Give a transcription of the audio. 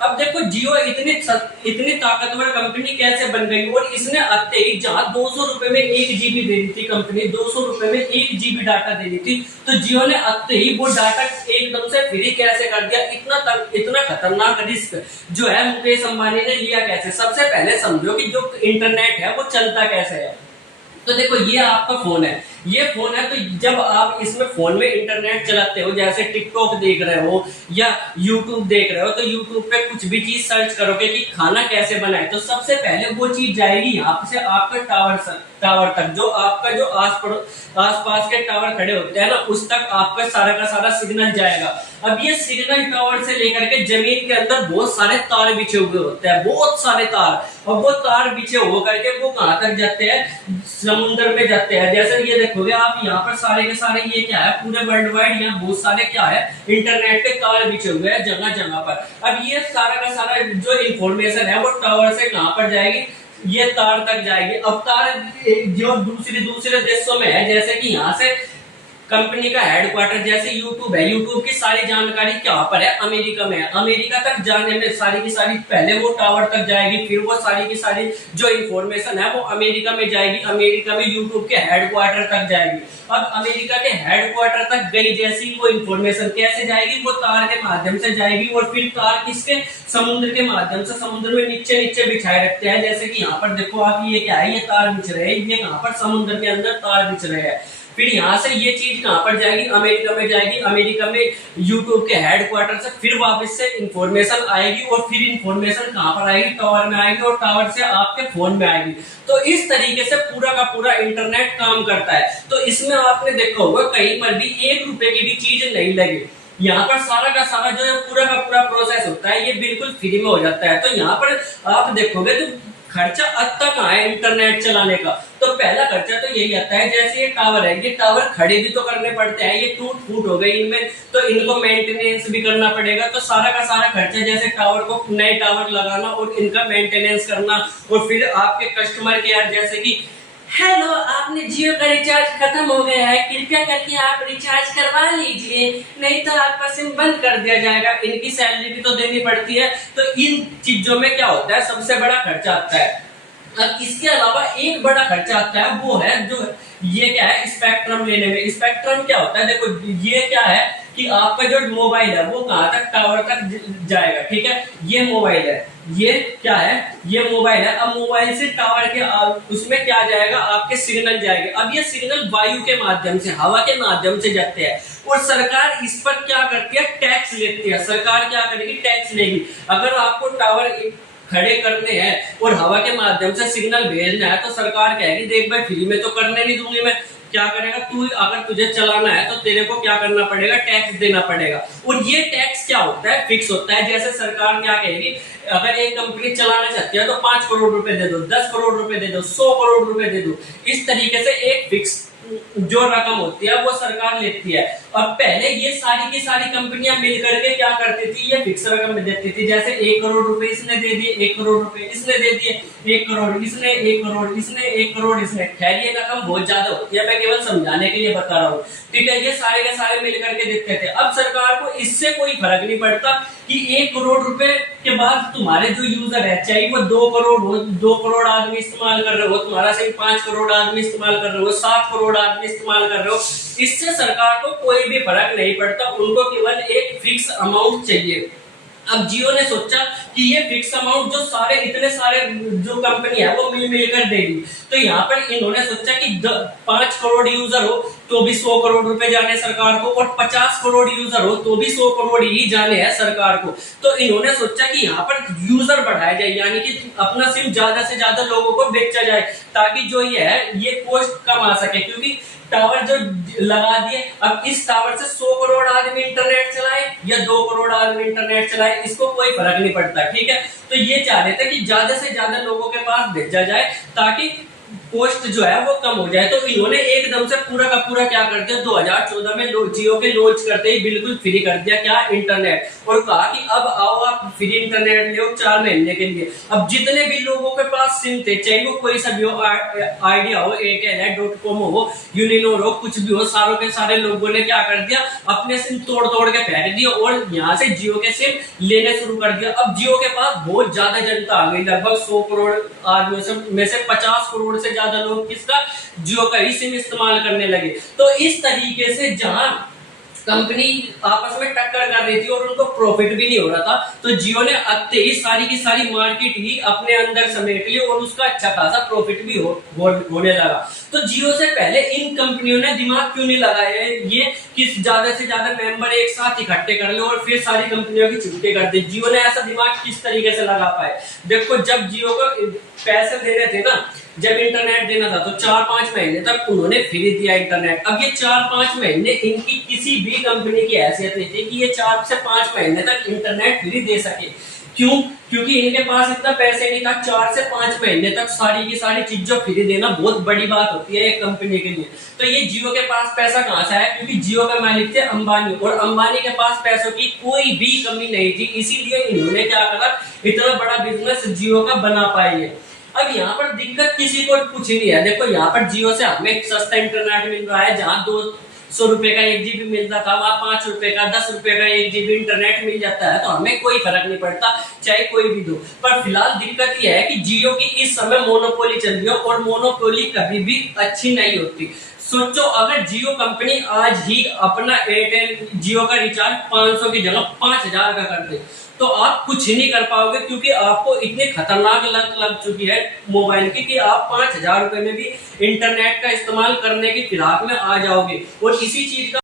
अब देखो जियो इतनी ताकतवर कंपनी कैसे बन गई, और इसने आते ही जहां 200 रुपए में 1 GB दे रही थी कंपनी, 200 रुपए में 1 GB डाटा दे रही थी, तो जियो ने आते ही वो डाटा एकदम से फ्री कैसे कर दिया। इतना खतरनाक रिस्क जो है मुकेश अंबानी ने लिया कैसे। सबसे पहले समझो कि जो इंटरनेट है वो चलता कैसे है। तो देखो ये आपका फोन है, ये फोन है, तो जब आप इसमें फोन में इंटरनेट चलाते हो, जैसे टिकटॉक देख रहे हो या यूट्यूब देख रहे हो, तो यूट्यूब पे कुछ भी चीज सर्च करोगे कि खाना कैसे बनाए, तो सबसे पहले वो चीज जाएगी यहाँ से आपका टावर तक, जो आपका जो आसपास के टावर खड़े होते हैं ना, उस तक आपका सारा का सारा सिग्नल जाएगा। अब ये सिग्नल टावर से लेकर के जमीन के अंदर बहुत सारे तार बिछे हुए होते हैं, बहुत सारे तार, और वो तार बिछे हो करके वो कहां तक जाते हैं, समुद्र में जाते हैं। जैसे ये देखोगे आप यहाँ पर सारे के सारे ये क्या है, पूरे वर्ल्ड वाइड यहाँ बहुत सारे क्या है, इंटरनेट के तार बिछे हुए हैं जगह जगह पर। अब ये सारा का सारा जो इंफॉर्मेशन है वो टावर से कहां पर जाएगी, ये तार तक जाएगी। अब तार जो दूसरे देशों में है, जैसे कि यहाँ से कंपनी का हेडक्वार्टर जैसे यूट्यूब है, यूट्यूब की सारी जानकारी कहां पर है, अमेरिका में है। अमेरिका तक जाने में सारी की सारी पहले वो टावर तक जाएगी, फिर वो सारी की सारी जो इंफॉर्मेशन है वो अमेरिका में जाएगी, अमेरिका में यूट्यूब के हेडक्वार्टर तक जाएगी। अब अमेरिका के हेडक्वार्टर तक गई जैसी वो इंफॉर्मेशन कैसे जाएगी, वो तार के माध्यम से जाएगी, और फिर तार किसके, समुद्र के माध्यम से, समुद्र में नीचे नीचे बिछाए रखते हैं। जैसे कि यहाँ पर देखो आप, ये क्या है, ये तार बिछ रहे हैं, ये कहां पर, समुद्र के अंदर तार बिछ रहे हैं। फिर यहाँ से ये चीज कहां पर जाएगी, अमेरिका में जाएगी, अमेरिका में यूट्यूब के हेडक्वार्टर से फिर वापस से इंफॉर्मेशन आएगी, और फिर इंफॉर्मेशन कहां पर आएगी, टावर में आएगी, और टावर से आपके फोन में आएगी। तो इस तरीके से पूरा का पूरा इंटरनेट काम करता है। तो इसमें आपने देखा होगा कहीं पर भी 1 रुपए की भी चीज नहीं लगी, यहाँ पर सारा का सारा जो है पूरा का पूरा प्रोसेस होता है, ये बिल्कुल फ्री में हो जाता है। तो यहाँ पर आप देखोगे तो खर्चा अत्ता कहाँ है इंटरनेट चलाने का, तो पहला खर्चा तो यही आता है। जैसे ये टावर है, ये टावर खड़े भी तो करने पड़ते हैं, ये टूट फूट हो गई इनमें, तो इनको मेंटेनेंस भी करना पड़ेगा। तो सारा का सारा खर्चा, जैसे टावर को नए टावर लगाना और इनका मेंटेनेंस करना, और फिर आपके कस्टमर केयर, जैसे कि हेलो आपने जियो का रिचार्ज खत्म हो गया है, कृपया करके आप रिचार्ज करवा लीजिए, नहीं तो आपका सिम बंद कर दिया जाएगा। इनकी सैलरी भी तो देनी पड़ती है। तो इन चीजों में क्या होता है, सबसे बड़ा खर्चा आता है। अब इसके अलावा एक बड़ा खर्चा आता है, वो है जो ये क्या है, स्पेक्ट्रम लेने में। स्पेक्ट्रम क्या होता है, देखो ये क्या है कि आपका जो मोबाइल है वो कहां तक, टावर तक जाएगा, ठीक है। ये मोबाइल है, ये क्या है, ये मोबाइल है। अब मोबाइल से टावर के उसमें क्या जाएगा, आपके सिग्नल जाएंगे। अब ये सिग्नल वायु के माध्यम से, हवा के माध्यम से जाते हैं, और सरकार इस पर क्या करती है, टैक्स लेती है। सरकार क्या करेगी, टैक्स लेगी। अगर आपको टावर खड़े करने हैं और हवा के माध्यम से सिग्नल भेजना है, तो सरकार कहेगी देख भाई फ्री में तो करने नहीं दूंगी मैं, क्या करेगा तू, अगर तुझे चलाना है तो तेरे को क्या करना पड़ेगा, टैक्स देना पड़ेगा। और ये टैक्स क्या होता है, फिक्स होता है। जैसे सरकार क्या कहेगी, अगर एक कंपनी चलाना चाहती है तो 5 करोड़ रुपए दे दो, 10 करोड़ रुपए दे दो, 100 करोड़ रुपए दे दो, इस तरीके से एक फिक्स जो रकम होती है वो सरकार लेती है। और पहले ये सारी की सारी कंपनियां मिलकर के क्या करती थी, ये फिक्स रकम देती थी। जैसे 1 करोड़ रुपए इसने दे दिए, 1 करोड़ रुपए इसने दे दिए, 1 करोड़ इसने, 1 करोड़ इसने, 1 करोड़ इसने। खैर ये रकम बहुत ज्यादा होती है, मैं केवल समझाने के लिए बता रहा हूँ, ठीक है। ये सारे के सारे मिलकर के देते थे। अब सरकार को इससे कोई फर्क नहीं पड़ता कि 1 करोड़ रुपए के बाद तुम्हारे जो यूजर है, चाहे वो 2 करोड़ हो, 2 करोड़ आदमी इस्तेमाल कर रहे हो, तुम्हारा सिर्फ 5 करोड़ आदमी इस्तेमाल कर रहे हो, 7 करोड़ आदमी इस्तेमाल कर रहे हो, इससे सरकार को कोई भी फर्क नहीं पड़ता। उनको केवल एक फिक्स अमाउंट चाहिए। अब जियो ने सोचा कि ये फिक्स अमाउंट जो सारे इतने सारे जो कंपनी है वो मिल कर देगी, तो यहाँ पर इन्होंने सोचा कि 5 करोड़ यूजर हो तो भी 100 करोड़ रुपए जाने सरकार को, और 50 करोड़ यूजर हो तो भी 100 करोड़ ही जाने हैं सरकार को। तो इन्होंने सोचा कि यहाँ पर यूजर बढ़ाया जाए, यानी कि अपना सिम ज्यादा से ज्यादा लोगों को बेचा जाए, ताकि जो ये है ये कॉस्ट कम आ सके। क्योंकि टावर जो लगा दिए, अब इस टावर से 100 करोड़ आदमी इंटरनेट चलाए या 2 करोड़ आदमी इंटरनेट चलाए, इसको कोई फर्क नहीं पड़ता, ठीक है। तो ये चाह रहे थे कि ज्यादा से ज्यादा लोगों के पास भेजा जाए, ताकि कॉस्ट जो है वो कम हो जाए। तो इन्होंने एकदम से पूरा का पूरा क्या कर दिया, 2014 में जियो के लॉन्च करते ही बिल्कुल फ्री कर दिया क्या, इंटरनेट, और कहा कि अब आओ आप फ्री इंटरनेट लो 4 महीने के लिए। अब जितने भी लोगों के पास सिम थे, चाहे वो कोई सा भी हो, आइडिया हो, एयरटेल है, डॉटकॉम हो, यूनिनोर हो, कुछ भी हो, सारों के सारे लोगों ने क्या कर दिया, अपने सिम तोड़ तोड़ के फेंक दिए और यहाँ से जियो के सिम लेने शुरू कर दिया। अब जियो के पास बहुत ज्यादा जनता आ गई, लगभग 100 करोड़ आदमियों में से 50 करोड़ से ज्यादा लोग किसका, जियो का ही सिम इस्तेमाल करने लगे। तो इस तरीके से जहां कंपनी आपस में टक्कर कर रही थी और उनको प्रॉफिट भी नहीं हो रहा था, तो जियो ने आते ही सारी की सारी मार्केट ही अपने अंदर समेट ली और उसका अच्छा खासा प्रॉफिट भी होने लगा। तो जियो से पहले इन कंपनियों ने दिमाग क्यों नहीं लगाया ये कि ज्यादा से ज्यादा मेंबर एक साथ इकट्ठे कर ले और फिर सारी कंपनियों की छुट्टी कर दे। जियो ने ऐसा दिमाग किस तरीके से लगा पाए? देखो, जब जियो को पैसे देने थे ना, जब इंटरनेट देना था, तो 4-5 महीने तक उन्होंने फ्री दिया इंटरनेट। अब ये 4-5 महीने इनकी किसी भी कंपनी की हैसियत नहीं थी कि ये 4 से 5 महीने तक इंटरनेट फ्री दे सके। क्यों? क्योंकि इनके पास इतना पैसे नहीं था। 4 से 5 महीने तक सारी की सारी चीजों फ्री देना बहुत बड़ी बात होती है एक कंपनी के लिए। तो ये जियो के पास पैसा कहां से आया? क्योंकि जियो के मालिक थे अंबानी, और अंबानी के पास पैसों की कोई भी कमी नहीं थी, इसीलिए इन्होंने क्या करा, इतना बड़ा बिजनेस जियो का बना पाए। अब यहाँ पर दिक्कत किसी को कुछ नहीं है। देखो, यहाँ पर जियो से हमें सस्ता इंटरनेट मिल रहा है, जहाँ 200 रुपए का 1 GB मिलता था, वहां 5 रुपए का 10 रुपए का 1 GB इंटरनेट मिल जाता है, तो हमें कोई फर्क नहीं पड़ता, चाहे कोई भी दो। पर फिलहाल दिक्कत यह है कि जियो की इस समय मोनोपोली चल रही है और मोनोपोली कभी भी अच्छी नहीं होती। सोचो, अगर जियो कंपनी आज ही अपना एयरटेल जियो का रिचार्ज 500 की जगह 5000 का कर दे, तो आप कुछ ही नहीं कर पाओगे, क्योंकि आपको इतनी खतरनाक लत लग चुकी है मोबाइल की कि आप 5000 रुपए में भी इंटरनेट का इस्तेमाल करने की फिराक में आ जाओगे। और इसी चीज का